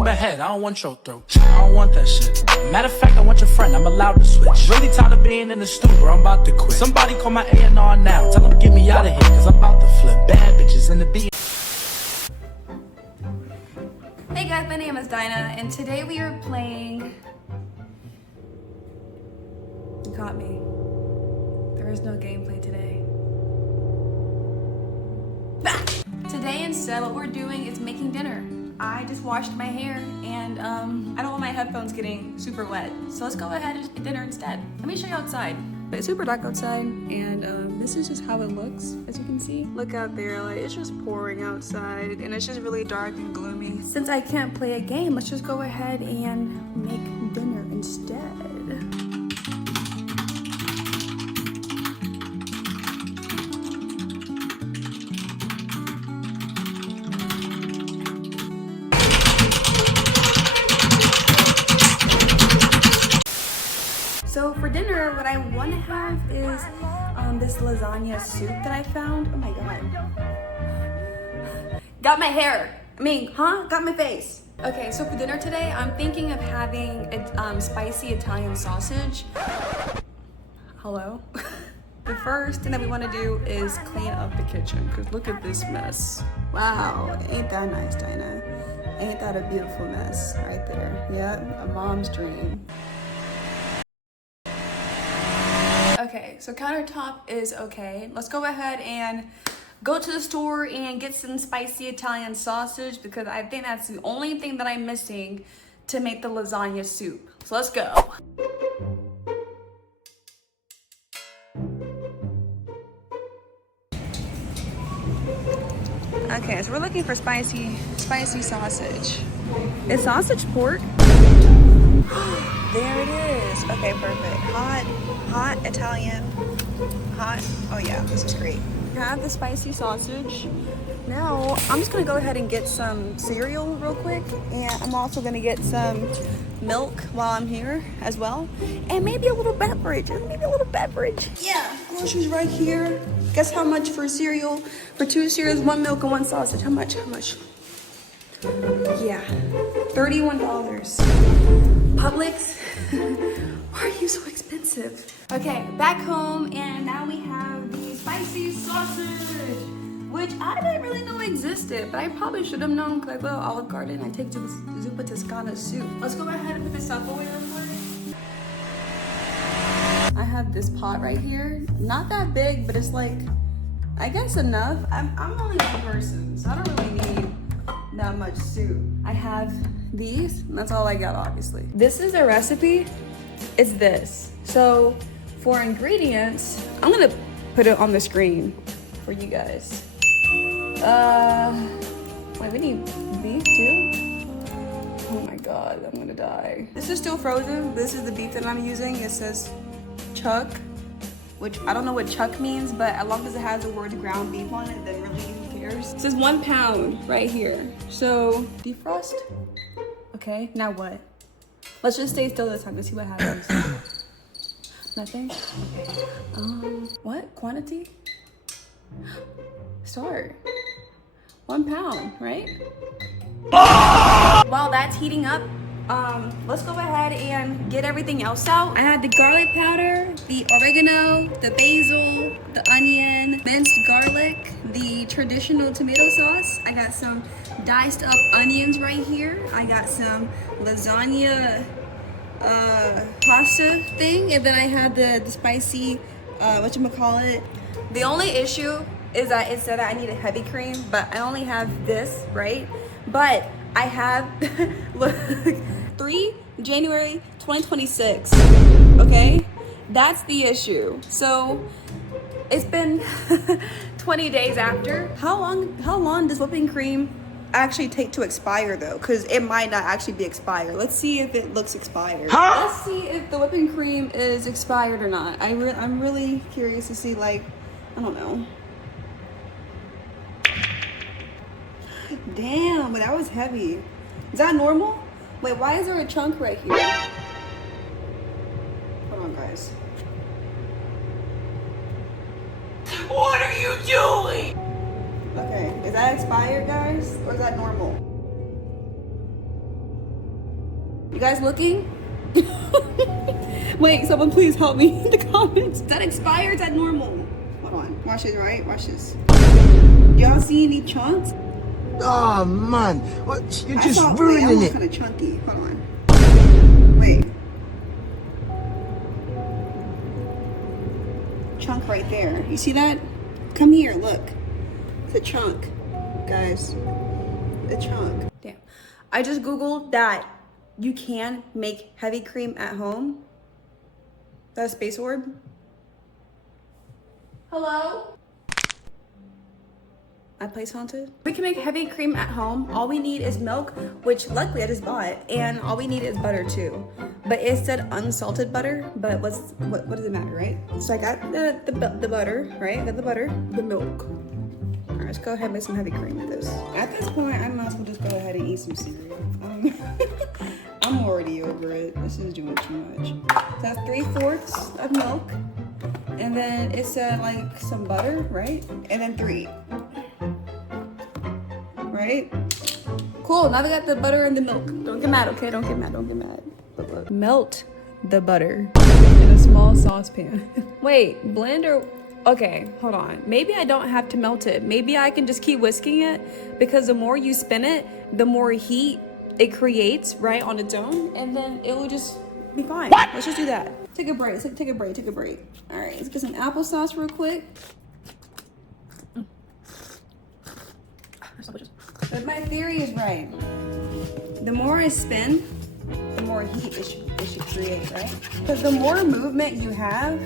King behead, I don't want your throat. I don't want that shit. Matter of fact, I want your friend, I'm allowed to switch. Really tired of being in the stupor, I'm about to quit. Somebody call my A&R now, tell them to get me out of here, cause I'm about to flip bad bitches in the B. Hey guys, my name is Dyna, and today we are playing... You caught me. There is no gameplay today. Today instead, what we're doing is making dinner. I just washed my hair and I don't want my headphones getting super wet. So let's go ahead and just make dinner instead. Let me show you outside. It's super dark outside and this is just how it looks, as you can see. Look out there, like it's just pouring outside and it's just really dark and gloomy. Since I can't play a game, let's just go ahead and make dinner instead. So for dinner, what I want to have is this lasagna soup that I found. Oh my god. Got my hair. Got my face. Okay, so for dinner today, I'm thinking of having a spicy Italian sausage. Hello? The first thing that we want to do is clean up the kitchen, because look at this mess. Wow, ain't that nice, Dyna? Ain't that a beautiful mess right there? Yeah, a mom's dream. Okay, so countertop is okay. Let's go ahead and go to the store and get some spicy Italian sausage because I think that's the only thing that I'm missing to make the lasagna soup. So let's go. Okay, so we're looking for spicy sausage. Is sausage pork? There it is. Okay, perfect. Hot Italian. Hot. Oh yeah, this is great. Have the spicy sausage. Now, I'm just gonna go ahead and get some cereal real quick. And I'm also gonna get some milk while I'm here as well. And maybe a little beverage. Yeah, groceries right here. Guess how much for cereal? For 2 cereals, 1 milk, and 1 sausage. How much? Yeah, $31. Publix, why are you so expensive? Okay, back home, and now we have the spicy sausage, which I didn't really know existed, but I probably should have known because I go to Olive Garden and I take to the Zuppa Toscana soup. Let's go ahead and put this up away real quick. I have this pot right here, not that big, but it's like, I guess enough. I'm only one person, so I don't really need that much soup. I have these, and that's all I got, obviously. This is a recipe. It's this. So for ingredients, I'm gonna put it on the screen for you guys. Wait, we need beef too? Oh my god, I'm gonna die. This is still frozen. This is the beef that I'm using. It says chuck, which I don't know what chuck means, but as long as it has the word ground beef on it, then really who cares? It says 1 pound right here. So defrost. Okay, now what? Let's just stay still this time to see what happens. Nothing? Okay. What? Quantity? Start. 1 pound, right? While that's heating up, let's go ahead and get everything else out. I had the garlic powder, the oregano, the basil, the onion, minced garlic, the traditional tomato sauce. I got some diced up onions right here. I got some lasagna pasta thing, and then I had the spicy whatchamacallit. The only issue is that it said that I need a heavy cream, but I only have this, right? But I have look, 3 January 2026. Okay, that's the issue. So it's been 20 days after. How long does whipping cream actually take to expire though? Because it might not actually be expired. Let's see if it looks expired. Huh? Let's see if the whipping cream is expired or not. I'm really curious to see, like, I don't know. Damn, but that was heavy. Is that normal? Wait, why is there a chunk right here? Hold on, guys. What are you doing? Okay, is that expired, guys? Or is that normal? You guys looking? Wait, someone please help me in the comments. Is that expired? Is that normal? Hold on. Watch this, right? Watch this. Y'all see any chunks? Oh man, what? You're just wait, ruining it. Kind of chunky. Hold on. Wait. Chunk right there. You see that? Come here, look. It's a chunk, guys. A chunk. Damn. I just Googled that you can make heavy cream at home. That's a space orb. Hello? I place haunted. We can make heavy cream at home. All we need is milk, which luckily I just bought, and all we need is butter too. But it said unsalted butter, but what does it matter, right? So I got the butter, right? I got the butter, the milk. All right, let's go ahead and make some heavy cream with this. At this point, I might as well just go ahead and eat some cereal. I'm already over it. This is doing too much. So that's 3/4 of milk, and then it said like some butter, right? And then 3. Right? Cool, now we got the butter and the milk. Don't get mad, okay? Don't get mad, don't get mad. Melt the butter in a small saucepan. Wait, blend or... Okay, hold on. Maybe I don't have to melt it. Maybe I can just keep whisking it, because the more you spin it, the more heat it creates, right, on its own, and then it will just be fine. What? Let's just do that. Take a break, take a break, take a break. All right, let's get some applesauce real quick. But my theory is right. The more I spin, the more heat it should create, right? Because the more movement you have,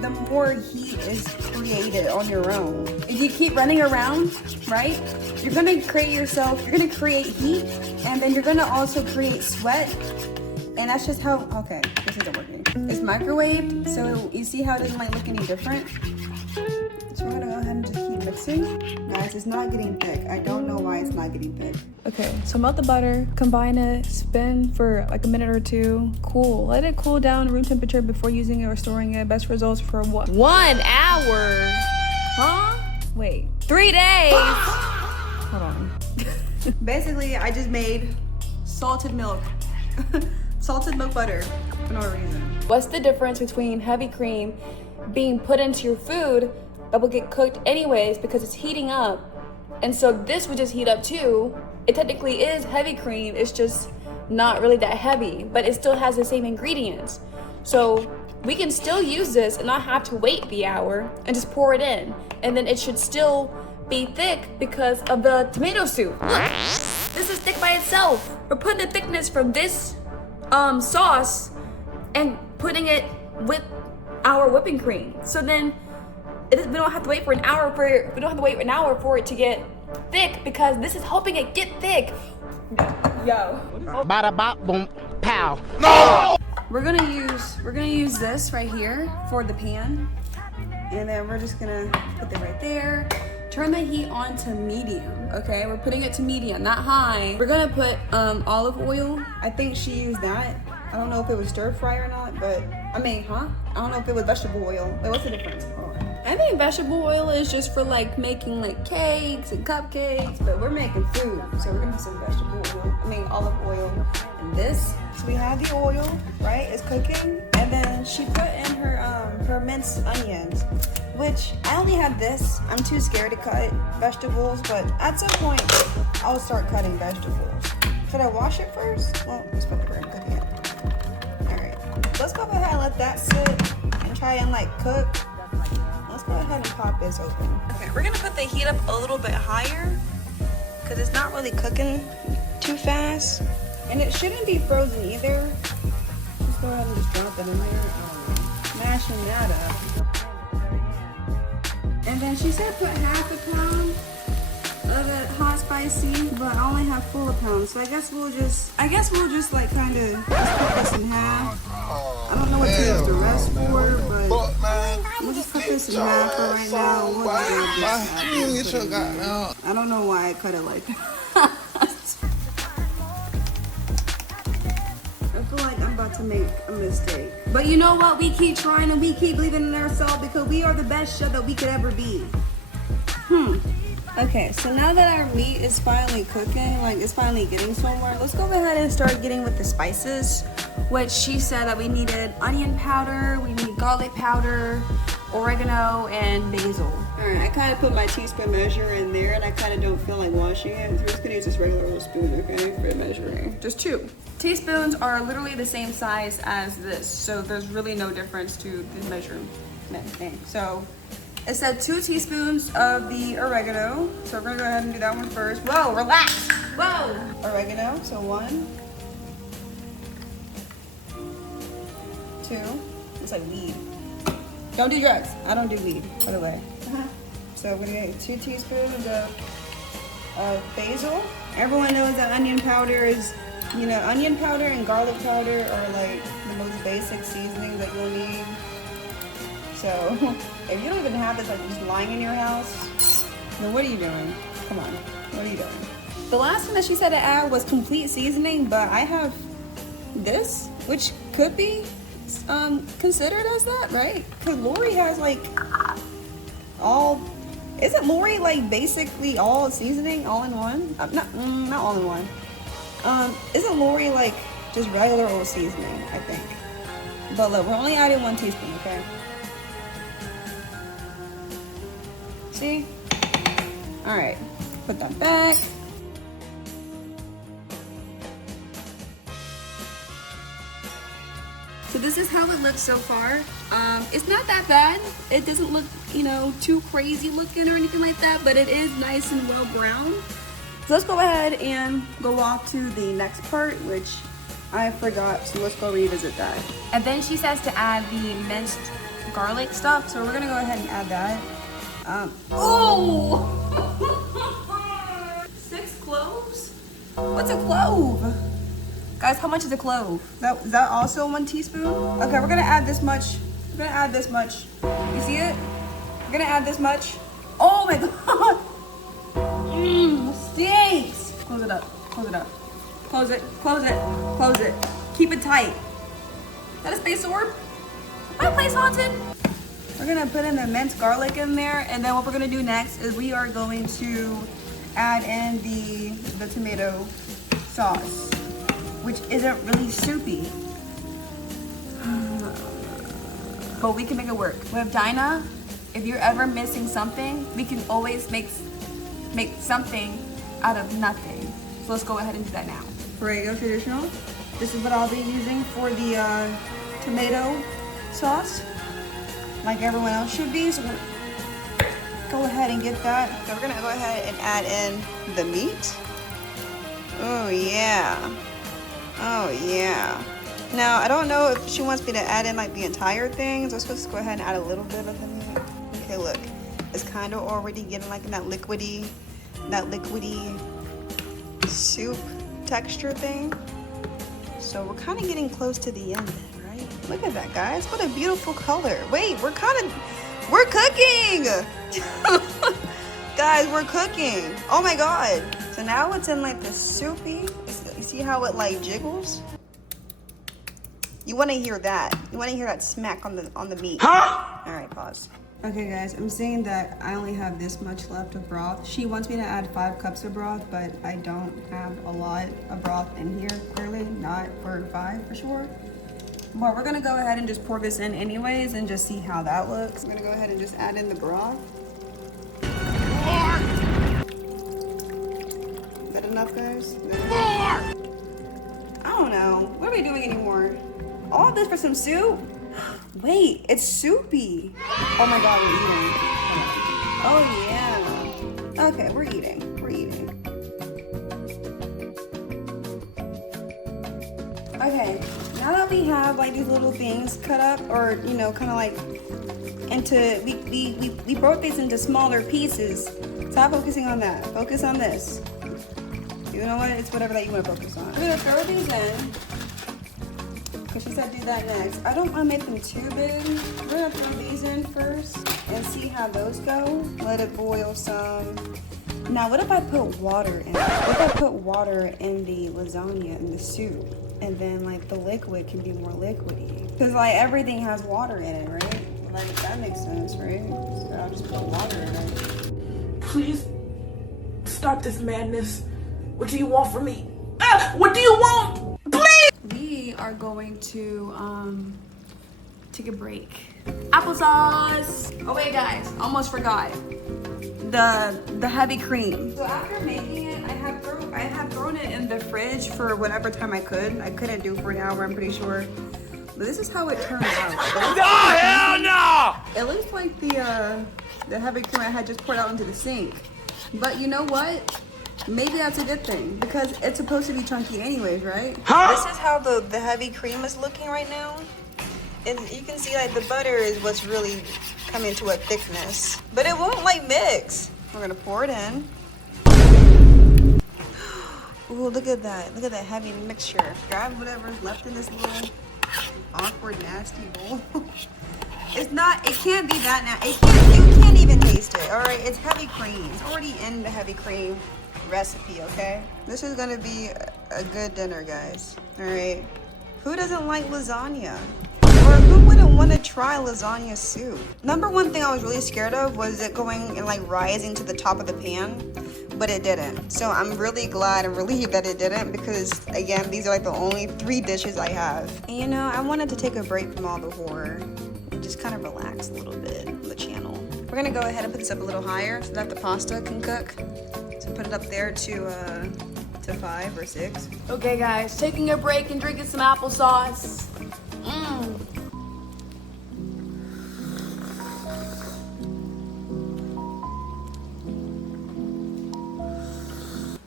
the more heat is created on your own. If you keep running around, right, you're gonna create heat, and then you're gonna also create sweat. And that's just how, okay, this isn't working. It's microwaved, so you see how it doesn't like look any different? So we're gonna go ahead and just keep mixing. Guys, it's not getting thick. I don't know why it's not getting thick. Okay, so melt the butter, combine it, spin for like a minute or 2. Cool, let it cool down room temperature before using it or storing it. Best results for what? 1 hour? Huh? Wait, 3 days? Hold on. Basically, I just made salted milk. Salted milk butter for no reason. What's the difference between heavy cream being put into your food that will get cooked anyways because it's heating up, and so this would just heat up too? It technically is heavy cream, it's just not really that heavy, but it still has the same ingredients. So we can still use this and not have to wait the hour and just pour it in, and then it should still be thick because of the tomato soup. Look, this is thick by itself. We're putting the thickness from this sauce and putting it with our whipping cream. So then we don't have to wait for an hour for it to get thick, because this is helping it get thick. Yo. Bada bop boom pow. No! We're gonna use this right here for the pan, and then we're just gonna put it right there. Turn the heat on to medium, okay? We're putting it to medium, not high. We're gonna put olive oil. I think she used that. I don't know if it was stir fry or not, but I don't know if it was vegetable oil. Wait, what's the difference? Hold on. I think vegetable oil is just for like making like cakes and cupcakes, but we're making food, so we're gonna put some vegetable oil. Olive oil in this. So we have the oil, right? It's cooking, and then she put in her minced onions, which I only have this. I'm too scared to cut vegetables, but at some point I'll start cutting vegetables. Should I wash it first? Well, let's put it in cooking it. All right, let's go ahead and let that sit and try and like cook. Let's go ahead and pop this open. Okay, we're gonna put the heat up a little bit higher because it's not really cooking too fast, and it shouldn't be frozen either. Let's go ahead and just drop it in there. Mashing that up. And then she said put half a pound of it hot spicy, but I only have 4 pounds. So I guess we'll just like kind of cut this in half. I don't know what to use the rest for, but we'll just cut this in half for right now. We'll just I don't know why I cut it like that. I feel like I'm about to make a mistake. But you know what? We keep trying and we keep believing in ourselves, because we are the best chef that we could ever be. Okay, so now that our meat is finally cooking, like it's finally getting somewhere, let's go ahead and start getting with the spices, which she said that we needed onion powder, we need garlic powder, oregano, and basil. All right, I kind of put my teaspoon measure in there, and I kind of don't feel like washing it. So we're just gonna use this regular old spoon, okay, for measuring. Just 2. Teaspoons are literally the same size as this, so there's really no difference to the measurement thing. So it said 2 teaspoons of the oregano. So we're gonna go ahead and do that one first. Whoa, relax. Whoa. Oregano, so 1, 2. It's like weed. Don't do drugs. I don't do weed, by the way. So we're gonna get 2 teaspoons of basil. Everyone knows that onion powder is, you know, onion powder and garlic powder are like the most basic seasonings that you'll need. So if you don't even have this like just lying in your house, then what are you doing? Come on, what are you doing? The last thing that she said to add was complete seasoning, but I have this, which could be considered as that, right? Because Lori has like all, isn't Lori like basically all seasoning all in one? Not all in one. Isn't Lori like just regular old seasoning, I think. But look, we're only adding 1 teaspoon, okay? See? All right, put that back. So this is how it looks so far. It's not that bad. It doesn't look, you know, too crazy looking or anything like that, but it is nice and well browned. So let's go ahead and go off to the next part, which I forgot, so let's go revisit that. And then she says to add the minced garlic stuff, so we're gonna go ahead and add that. Oh! 6 cloves? What's a clove? Guys, how much is a clove? Is that also 1 teaspoon? Okay, we're gonna add this much. We're gonna add this much. You see it? We're gonna add this much. Oh my god! Stinks! Close it up. Close it up. Close it. Close it. Close it. Keep it tight. Is that a space orb? My place haunted? We're gonna put in the minced garlic in there, and then what we're gonna do next is we are going to add in the tomato sauce, which isn't really soupy, but we can make it work. With Dyna, if you're ever missing something, we can always make something out of nothing. So let's go ahead and do that now. Fuego traditional. This is what I'll be using for the tomato sauce, like everyone else should be. So we're gonna go ahead and get that. So we're gonna go ahead and add in the meat. Oh yeah. Oh yeah. Now I don't know if she wants me to add in like the entire thing, so let's just go ahead and add a little bit of the meat. Okay, look, it's kind of already getting like that liquidy soup texture thing. So we're kind of getting close to the end, right? Look at that, guys. What a beautiful color. Wait, we're cooking. Guys, we're cooking. Oh my god. So now it's in like the soupy. You see how it like jiggles? You want to hear that. You want to hear that smack on the meat. Huh? All right, pause. Okay guys, I'm saying that I only have this much left of broth. She wants me to add 5 cups of broth, but I don't have a lot of broth in here, clearly. Not for 5 for sure. But we're gonna go ahead and just pour this in anyways and just see how that looks. I'm gonna go ahead and just add in the broth. Is that enough, guys? I don't know. What are we doing anymore? All this for some soup? Wait, it's soupy. Oh my god, we're eating. Oh yeah. Okay, we're eating. We're eating. Okay, now that we have like these little things cut up, or you know, kind of like into, we broke these into smaller pieces. Stop focusing on that. Focus on this. You know what? It's whatever that you want to focus on. We're gonna throw these in. Because she said do that next. I don't want to make them too big. We're gonna throw these in first and see how those go. Let it boil some. Now, what if I put water in it? What if I put water in the lasagna, in the soup? And then like the liquid can be more liquidy. Because like everything has water in it, right? Like that makes sense, right? So I'll just put water in it. Please start this madness. What do you want from me? What do you want? Please! We are going to take a break. Applesauce! Oh wait guys, almost forgot. The heavy cream. So after making it, I have thrown it in the fridge for whatever time I could. I couldn't do for an hour, I'm pretty sure. But this is how it turned out. Oh, hell no! It looks like the heavy cream I had just poured out into the sink. But you know what? Maybe that's a good thing because it's supposed to be chunky anyways, right? Huh? This is how the heavy cream is looking right now. And you can see like the butter is what's really coming to a thickness. But it won't like mix. We're gonna pour it in. Ooh, look at that. Look at that heavy mixture. Grab whatever's left in this little awkward, nasty bowl. It can't be that nasty. You can't even taste it, all right? It's heavy cream. It's already in the heavy cream recipe, okay? This is gonna be a good dinner, guys, all right? Who doesn't like lasagna? Or who wouldn't want to try lasagna soup? Number one thing I was really scared of was it going and like rising to the top of the pan, but it didn't. So I'm really glad and relieved that it didn't because again, these are like the only 3 dishes I have. And you know, I wanted to take a break from all the horror and just kind of relax a little bit on the channel. We're gonna go ahead and put this up a little higher so that the pasta can cook. So put it up there to 5 or 6. Okay guys, taking a break and drinking some applesauce.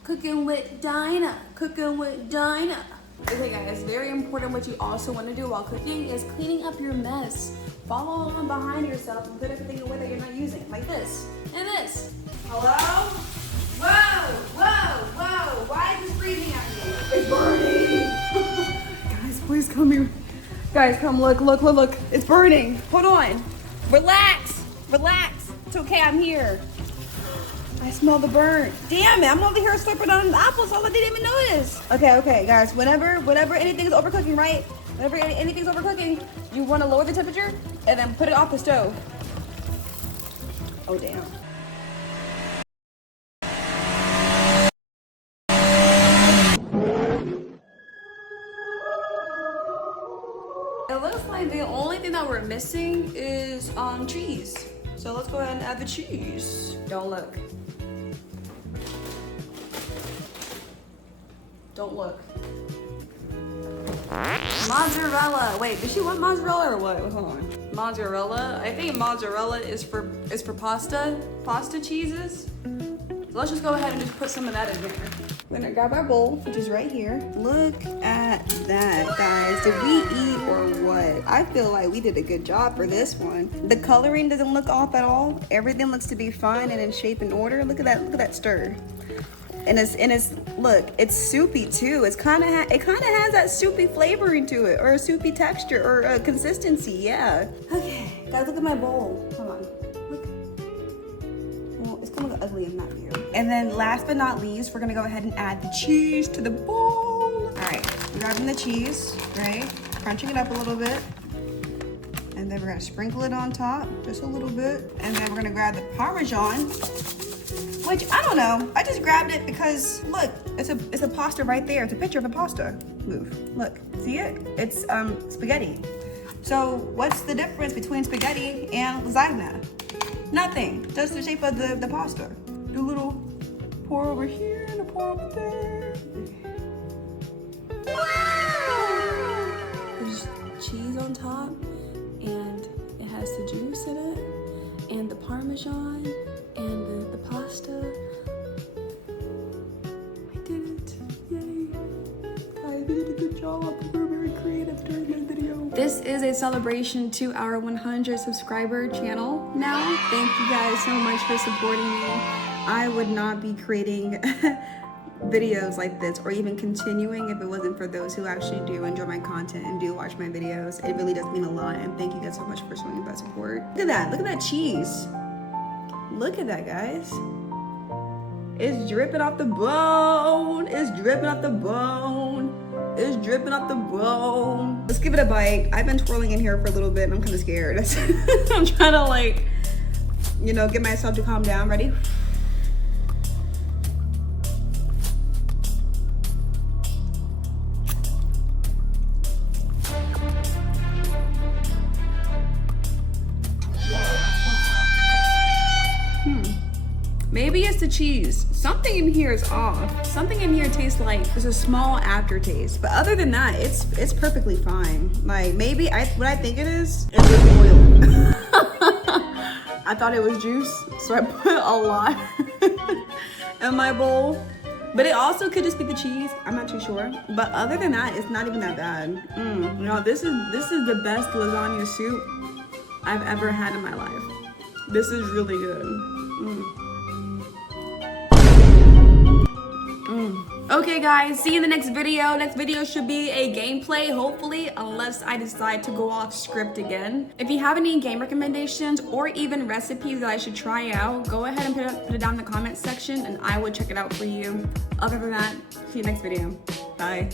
Cooking with Dyna. Cooking with Dyna. Okay guys, very important what you also want to do while cooking is cleaning up your mess. Follow along behind yourself and put everything away that you're not using. Like this and this. Hello? Whoa, whoa, whoa. Why is this freezing at me? It's burning. Guys, please come here. Guys, come look, look, look, look. It's burning. Hold on. Relax. Relax. It's okay, I'm here. I smell the burn. Damn it, I'm over here slurping on the apples. I didn't even notice. Okay, guys, whenever anything's overcooking, right? Whenever anything's overcooking, you want to lower the temperature and then put it off the stove. Oh, damn. It looks like the only thing that we're missing is cheese. So let's go ahead and add the cheese. Don't look. Don't look. Mozzarella. Wait, did she want mozzarella or what? Hold on. Mozzarella. I think mozzarella is for pasta cheeses. So let's just go ahead and just put some of that in there. We're gonna grab our bowl, which is right here. Look at that, guys. Did we eat or what? I feel like we did a good job for this one. The coloring doesn't look off at all. Everything looks to be fine and in shape and order. Look at that stir. And it's look, it's soupy too. It kind of has that soupy flavoring to it, or a soupy texture, or a consistency. Yeah. Okay, guys, look at my bowl. Hold on. Look. Well, it's gonna look ugly in that view. And then last but not least, we're gonna go ahead and add the cheese to the bowl. All right, grabbing the cheese, right? Crunching it up a little bit. And then we're gonna sprinkle it on top, just a little bit. And then we're gonna grab the Parmesan, which I don't know. I just grabbed it because look, it's a pasta right there. It's a picture of a pasta. Move. Look. See it? It's spaghetti. So what's the difference between spaghetti and lasagna? Nothing. Just the shape of the pasta. Do a little pour over here and a pour over there. Wow! There's cheese on top, and it has the juice in it, and the Parmesan, and the pasta. I did it. Yay. Guys, we did a good job. We were very creative during this video. This is a celebration to our 100 subscriber channel now. Thank you guys so much for supporting me. I would not be creating videos like this or even continuing if it wasn't for those who actually do enjoy my content and do watch my videos. It really does mean a lot, and thank you guys so much for showing that support. Look at that cheese. Look at that, guys. It's dripping off the bone. It's dripping off the bone. It's dripping off the bone. Let's give it a bite. I've been twirling in here for a little bit and I'm kind of scared. I'm trying to, like, you know, get myself to calm down. Ready? the cheese. Something in here is off. Something in here tastes like there's a small aftertaste. But other than that, it's perfectly fine. Like maybe what I think it is just oil. I thought it was juice, so I put a lot in my bowl. But it also could just be the cheese. I'm not too sure. But other than that, it's not even that bad. No, this is the best lasagna soup I've ever had in my life. This is really good. Okay guys, see you in the next video. Next video should be a gameplay, hopefully, unless I decide to go off script again. If you have any game recommendations or even recipes that I should try out, go ahead and put it down in the comment section and I will check it out for you. Other than that, see you next video. Bye.